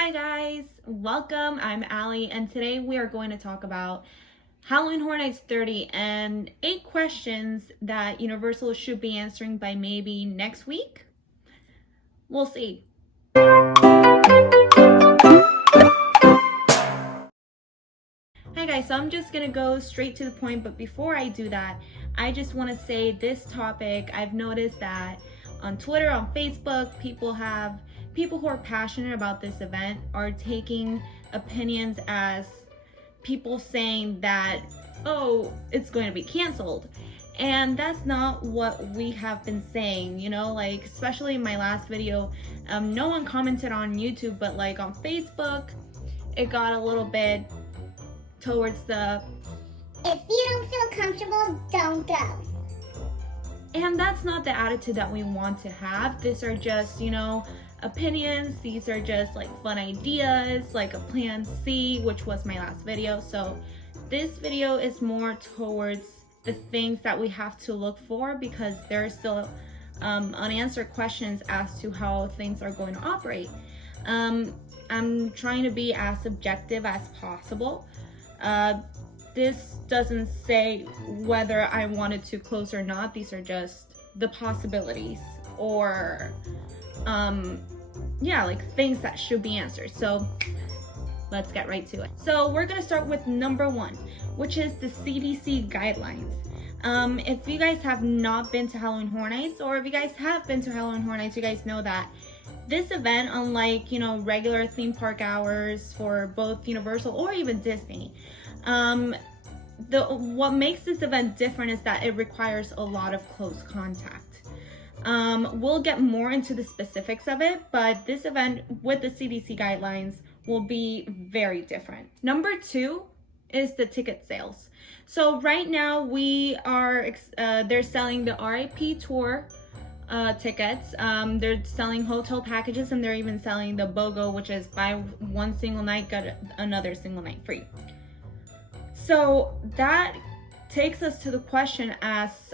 Hi guys, welcome. I'm Allie, and today we are going to talk about Halloween Horror Nights 30 and 8 questions that Universal should be answering by maybe next week. We'll see. Hi guys, so I'm just gonna go straight to the point, but before I do that, I just want to say this topic, I've noticed that on Twitter, on Facebook, people who are passionate about this event are taking opinions as people saying that, oh, it's going to be canceled. And that's not what we have been saying, you know, like, especially in my last video, no one commented on YouTube, but like on Facebook, it got a little bit towards the, if you don't feel comfortable, don't go. and that's not the attitude that we want to have. These are just, you know, opinions. These are just like fun ideas, like a plan C, which was my last video. So this video is more towards the things that we have to look for, because there are still unanswered questions as to how things are going to operate. I'm trying to be as objective as possible. This doesn't say whether I wanted to close or not. These are just the possibilities, or yeah, like things that should be answered. So let's get right to it. So we're gonna start with number 1, which is the CDC guidelines. If you guys have not been to Halloween Horror Nights, or if you guys have been to Halloween Horror Nights, you guys know that this event, unlike, you know, regular theme park hours for both Universal or even Disney, what makes this event different is that it requires a lot of close contact. We'll get more into the specifics of it, but this event with the CDC guidelines will be very different. Number 2 is the ticket sales. So right now they're selling the RIP tour tickets. They're selling hotel packages, and they're even selling the BOGO, which is buy one single night, get another single night free. So that takes us to the question as,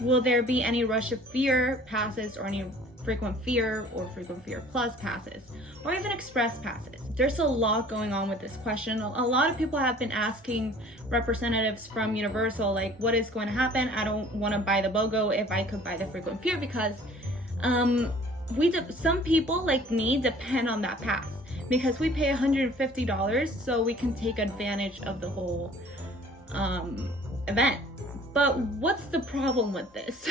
will there be any Rush of Fear passes, or any Frequent Fear or Frequent Fear Plus passes, or even Express passes? There's a lot going on with this question. A lot of people have been asking representatives from Universal, like, what is going to happen? I don't want to buy the BOGO if I could buy the Frequent Fear, because some people like me depend on that pass, because we pay $150 so we can take advantage of the whole event. But what's the problem with this?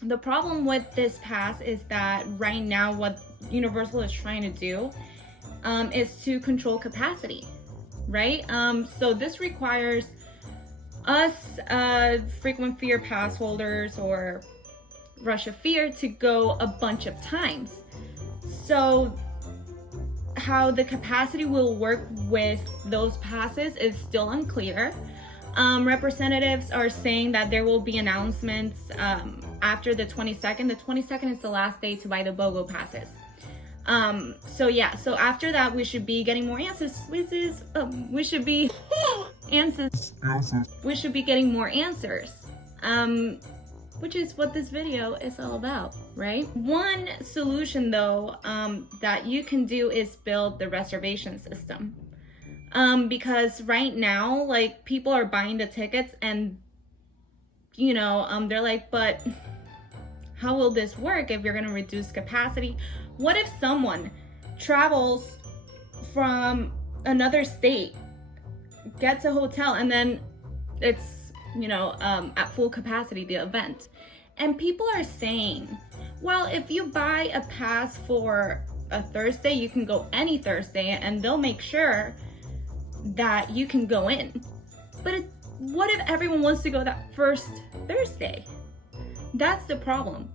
The problem with this pass is that right now what Universal is trying to do is to control capacity, right? So this requires us Frequent Fear pass holders or Rush of Fear to go a bunch of times. So how the capacity will work with those passes is still unclear. Representatives are saying that there will be announcements after the 22nd. The 22nd is the last day to buy the BOGO passes. So yeah, so after that we should be getting more answers. We should be getting more answers. Which is what this video is all about, right? One solution though that you can do is build the reservation system. Because right now, like, people are buying the tickets and, you know, they're like, but how will this work if you're gonna reduce capacity? What if someone travels from another state, gets a hotel, and then it's, you know, at full capacity, the event? And people are saying, well, if you buy a pass for a Thursday, you can go any Thursday, and they'll make sure that you can go in. But what if everyone wants to go that first Thursday? That's the problem,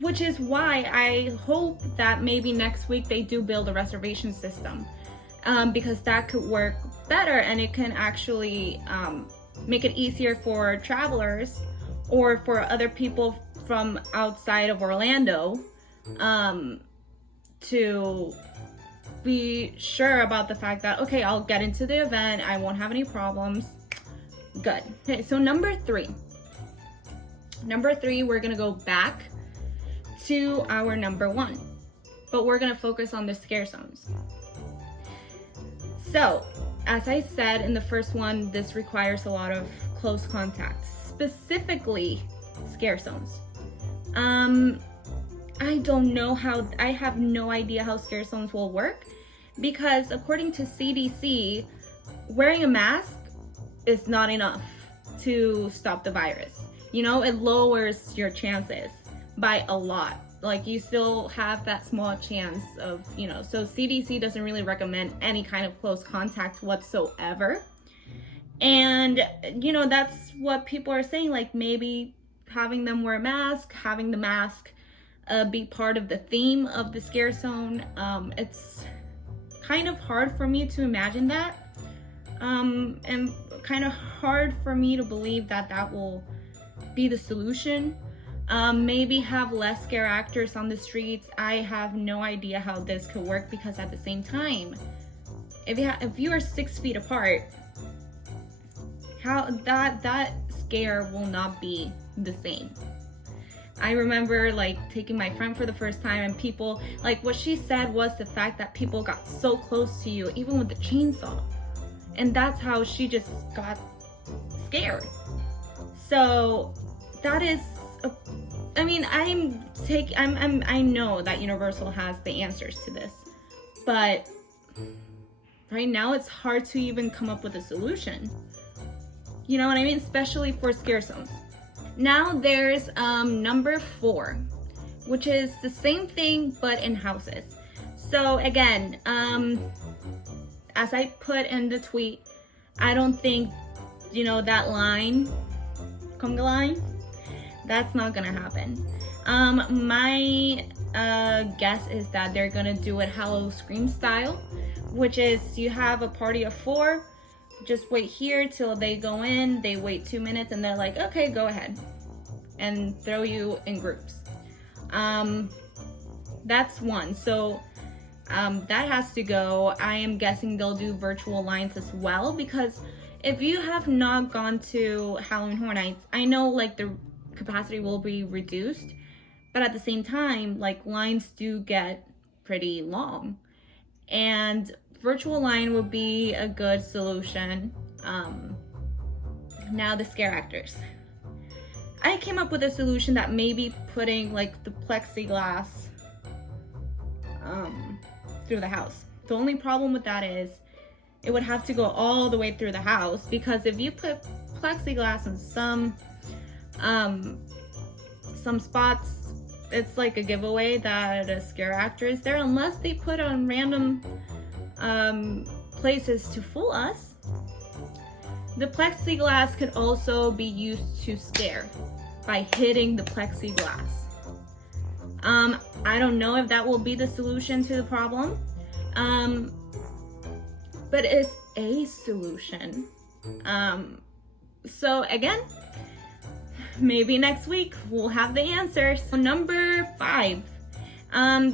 which is why I hope that maybe next week they do build a reservation system, because that could work better, and it can actually make it easier for travelers or for other people from outside of Orlando to be sure about the fact that, okay, I'll get into the event, I won't have any problems. Good. Okay, so number three, we're gonna go back to our number 1. But we're gonna focus on the scare zones. So, as I said in the first one, this requires a lot of close contact, specifically scare zones. I don't know how, I have no idea how scare zones will work, because according to CDC, wearing a mask is not enough to stop the virus. You know, it lowers your chances by a lot. Like, you still have that small chance of, you know, so CDC doesn't really recommend any kind of close contact whatsoever. And, you know, that's what people are saying, like maybe having them wear a mask, having the mask be part of the theme of the scare zone. It's kind of hard for me to imagine that. And kind of hard for me to believe that that will be the solution. Maybe have less scare actors on the streets. I have no idea how this could work, because at the same time, if you are 6 feet apart, how that scare will not be the same. I remember like taking my friend for the first time, and people, like, what she said was the fact that people got so close to you, even with the chainsaw. And that's how she just got scared. So that is, I mean, I know that Universal has the answers to this, but right now it's hard to even come up with a solution. You know what I mean? Especially for scare zones. Now there's number 4, which is the same thing but in houses. So again, as I put in the tweet, I don't think, you know, that line, conga line, that's not gonna happen. My guess is that they're gonna do it Howl-O-Scream style, which is you have a party of 4, just wait here till they go in, they wait 2 minutes, and they're like, okay, go ahead, and throw you in groups. That's one. So that has to go. I am guessing they'll do virtual lines as well, because if you have not gone to Halloween Horror Nights, I know like the capacity will be reduced, but at the same time, like, lines do get pretty long, and virtual line would be a good solution. Now the scare actors. I came up with a solution that maybe putting like the plexiglass through the house. The only problem with that is it would have to go all the way through the house, because if you put plexiglass in some spots, it's like a giveaway that a scare actor is there, unless they put on random places to fool us. The plexiglass could also be used to scare by hitting the plexiglass. I don't know if that will be the solution to the problem, but it's a solution. So again, maybe next week we'll have the answers. So number 5.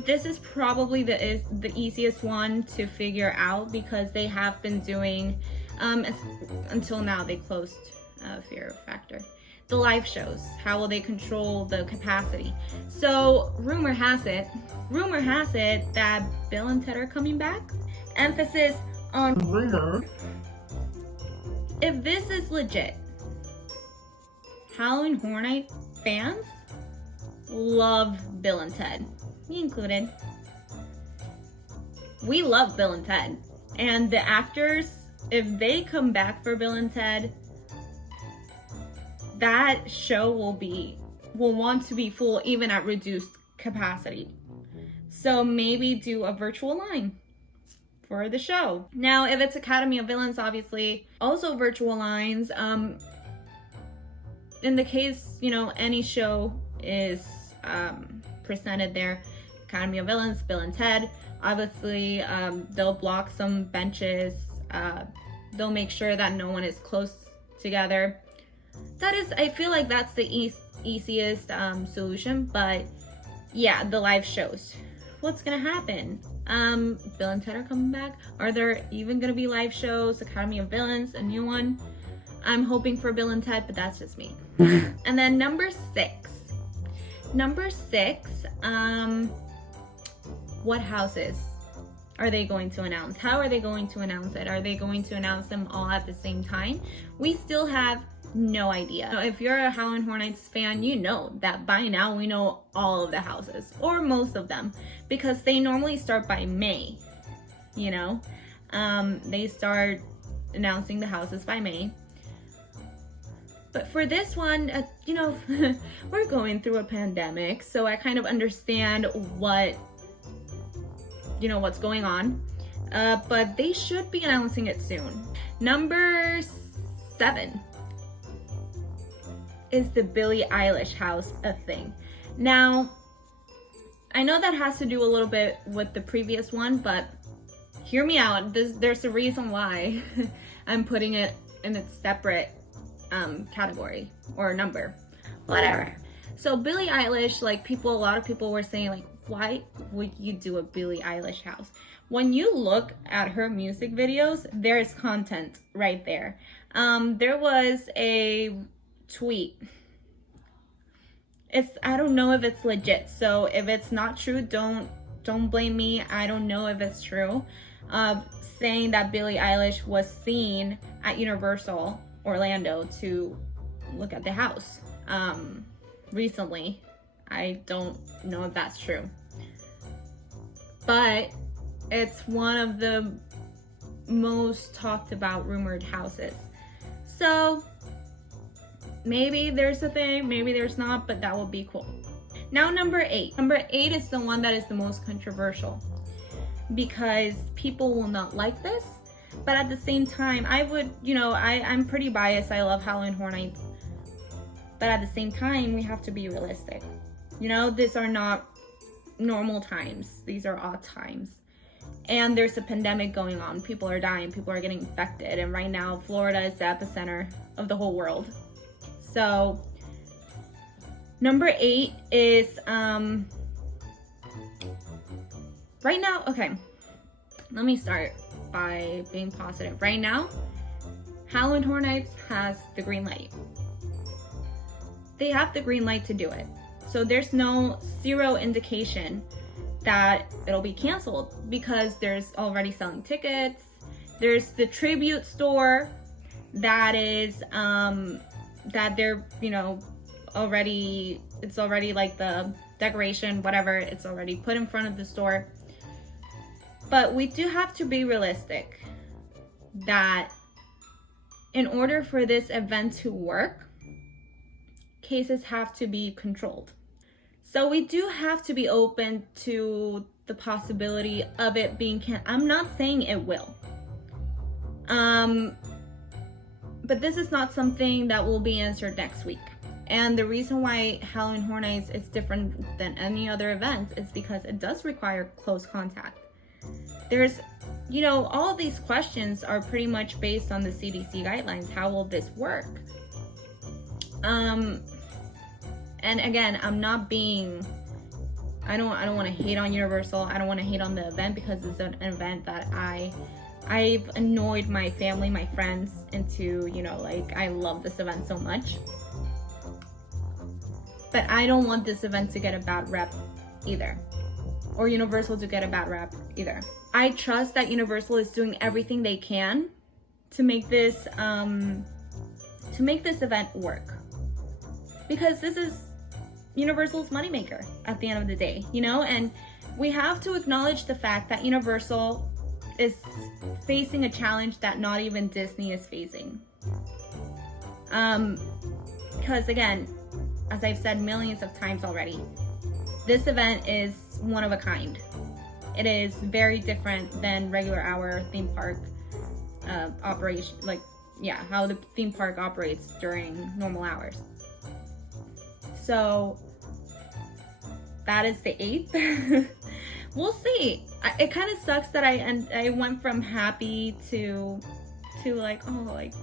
This is probably the easiest one to figure out, because they have been doing, until now they closed Fear Factor, the live shows. How will they control the capacity? So rumor has it that Bill and Ted are coming back. Emphasis on rumor. If this is legit, Halloween Horror Night fans love Bill and Ted, me included. We love Bill and Ted, and the actors, if they come back for Bill and Ted, that show will want to be full even at reduced capacity. So maybe do a virtual line for the show. Now, if it's Academy of Villains, obviously also virtual lines. In the case, you know, any show is presented there, Academy of Villains, Bill and Ted, obviously they'll block some benches, they'll make sure that no one is close together. That is, I feel like that's the easiest solution. But yeah, the live shows, what's gonna happen? Bill and Ted are coming back. Are there even gonna be live shows? Academy of Villains, a new one. I'm hoping for Bill and Ted, but that's just me. And then number 6. Number 6, what houses are they going to announce? How are they going to announce it? Are they going to announce them all at the same time? We still have no idea. If you're a Halloween Horror Nights fan, you know that by now we know all of the houses, or most of them, because they normally start by May, you know? They start announcing the houses by May. But for this one, you know, we're going through a pandemic, so I kind of understand what, you know, what's going on. But they should be announcing it soon. Number 7. Is the Billie Eilish house a thing? Now, I know that has to do a little bit with the previous one, but hear me out. There's a reason why I'm putting it in its separate category or number, whatever. So Billie Eilish, like a lot of people were saying, like, why would you do a Billie Eilish house? When you look at her music videos, there's content right there. There was a tweet. I don't know if it's legit, so if it's not true, don't blame me. I don't know if it's true. Saying that Billie Eilish was seen at Universal Orlando to look at the house recently. I don't know if that's true, but it's one of the most talked about rumored houses. So maybe there's a thing, maybe there's not, but that would be cool. Now number 8. Number 8 is the one that is the most controversial because people will not like this, but at the same time, I would, you know, I'm pretty biased. I love Halloween Horror Nights, but at the same time, we have to be realistic. You know, these are not normal times. These are odd times. And there's a pandemic going on. People are dying, people are getting infected, and right now, Florida is the epicenter of the whole world. So, number 8 is, right now, okay, let me start by being positive. Right now, Halloween Horror Nights has the green light. They have the green light to do it. So there's no zero indication that it'll be canceled because there's already selling tickets. There's the tribute store that is, that they're, you know, already, it's already like the decoration, whatever, it's already put in front of the store. But we do have to be realistic that in order for this event to work, cases have to be controlled. So we do have to be open to the possibility of it being I'm not saying it will. But this is not something that will be answered next week. And the reason why Halloween Horror Nights is different than any other event is because it does require close contact. There's, you know, all of these questions are pretty much based on the CDC guidelines. How will this work? And again, I'm not being, I don't want to hate on Universal. I don't want to hate on the event because it's an event that I've annoyed my family, my friends into, you know, like, I love this event so much. But I don't want this event to get a bad rep either, or Universal to get a bad rep either. I trust that Universal is doing everything they can to make this event work, because this is Universal's moneymaker at the end of the day, you know. And we have to acknowledge the fact that Universal is facing a challenge that not even Disney is facing. Because again, as I've said millions of times already, this event is one of a kind. It is very different than regular hour theme park operation, like, yeah, how the theme park operates during normal hours. So that is the 8th. We'll see. It kind of sucks that I went from happy to like, oh, like,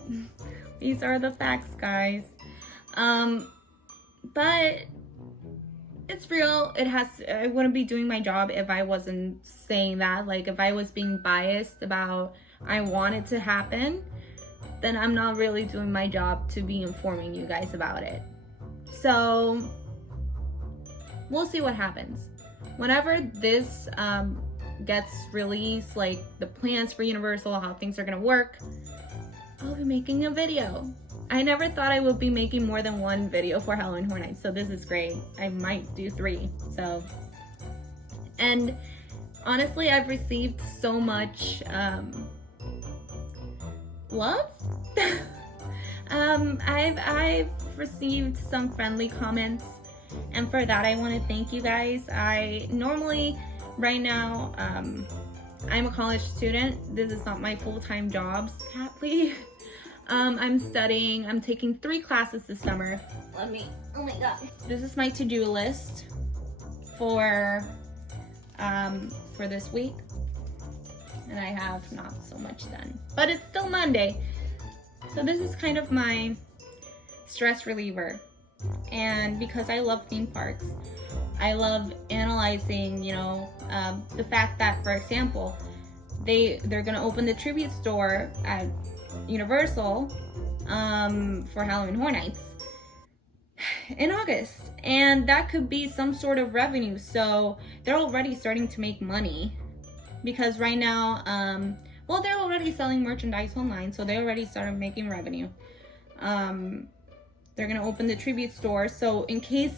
these are the facts, guys. But it's real. I wouldn't be doing my job if I wasn't saying that. Like, if I was being biased about I want it to happen, then I'm not really doing my job to be informing you guys about it. So we'll see what happens. Whenever this gets released, like the plans for Universal, how things are gonna work, I'll be making a video. I never thought I would be making more than one video for Halloween Horror Nights, so this is great. I might do 3, so. And honestly, I've received so much love. I've received some friendly comments, and for that I want to thank you guys. I normally, right now, I'm a college student. This is not my full-time job, sadly. I'm studying. I'm taking 3 classes this summer. Oh my god. This is my to-do list for this week. And I have not so much done. But it's still Monday. So this is kind of my stress reliever. And because I love theme parks, I love analyzing, you know, the fact that, for example, they're gonna open the tribute store at Universal for Halloween Horror Nights in August, and that could be some sort of revenue. So they're already starting to make money because right now, well, they're already selling merchandise online, so they already started making revenue. They're gonna open the tribute store, so in case,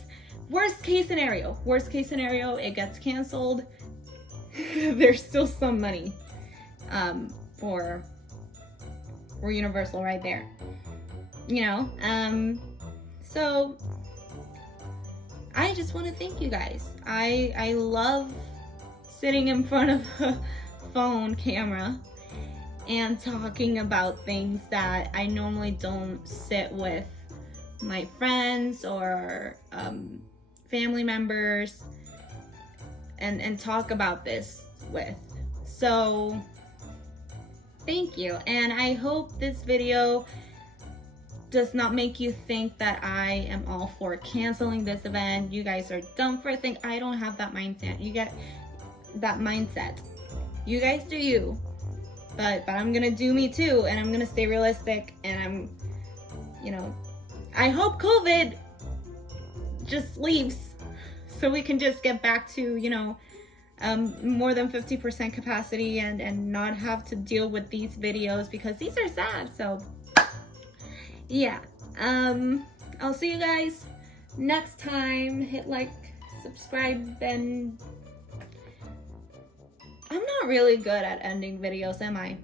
worst case scenario, it gets canceled, there's still some money for Universal right there, you know. So I just want to thank you guys. I love sitting in front of a phone camera and talking about things that I normally don't sit with my friends or family members and talk about this with. So thank you, and I hope this video does not make you think that I am all for canceling this event. You guys are dumb for a thing. I don't have that mindset. You get that mindset. You guys do you, but I'm gonna do me too, and I'm gonna stay realistic, and I'm, you know, I hope COVID just leaves so we can just get back to, you know, more than 50% capacity and not have to deal with these videos because these are sad. So yeah, I'll see you guys next time. Hit like, subscribe, and I'm not really good at ending videos, am I?